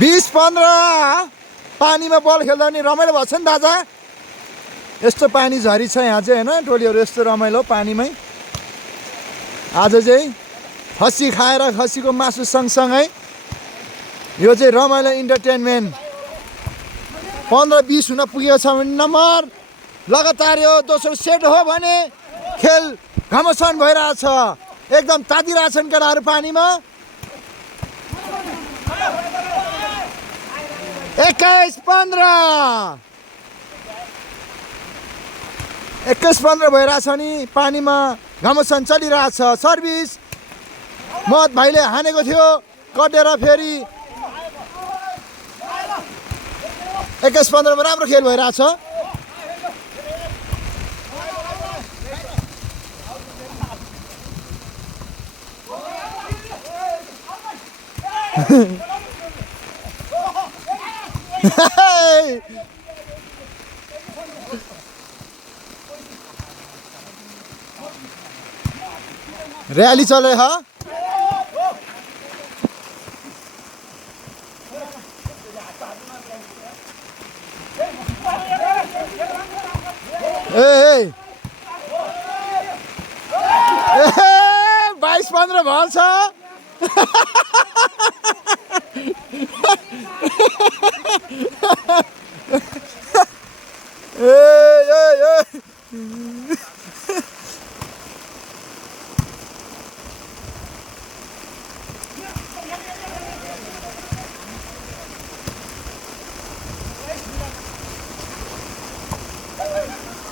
20-15 पानीमा बल खेल्दा नि रमाइलो भएको छ नि दादा। यस्तो पानी झरी छ यहाँ चाहिँ होइन, टोलीहरू यस्तो रमाइलो पानीमै। आज चाहिँ खसी खाएर खसीको मासु सँगसँगै यो चाहिँ रमाइलो इन्टरटेनमेन्ट 15-20 हुन पुगेको छ भने नम्बर लगातार यो दोस्रो सेट हो भने खेल घमासान भइरहेछ। एकदम तातिरहेछन् केटाहरू पानीमा। 21-15 भइरहेछ नि पानीमा घमासान चलिरहेछ। सर्भिस महत भाइले हानेको थियो कटेर फेरि 21-15 मा राम्रो खेल भइरहेछ। रैली चले हा। ए 22-15 भन्छ।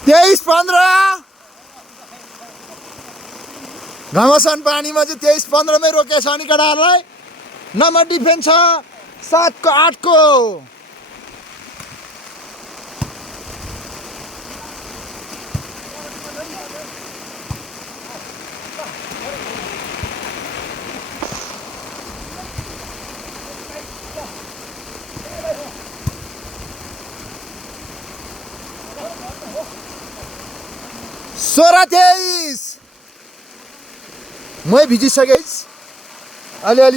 तेईस 15 घमासान पानीमा चाहिँ 23-15 मै रोकेछ अनि केटाहरूलाई। नम्बर डिफेन्स छ 7 को 8 को। सोह्र 23 मै भिजिसकेँ अलिअलि।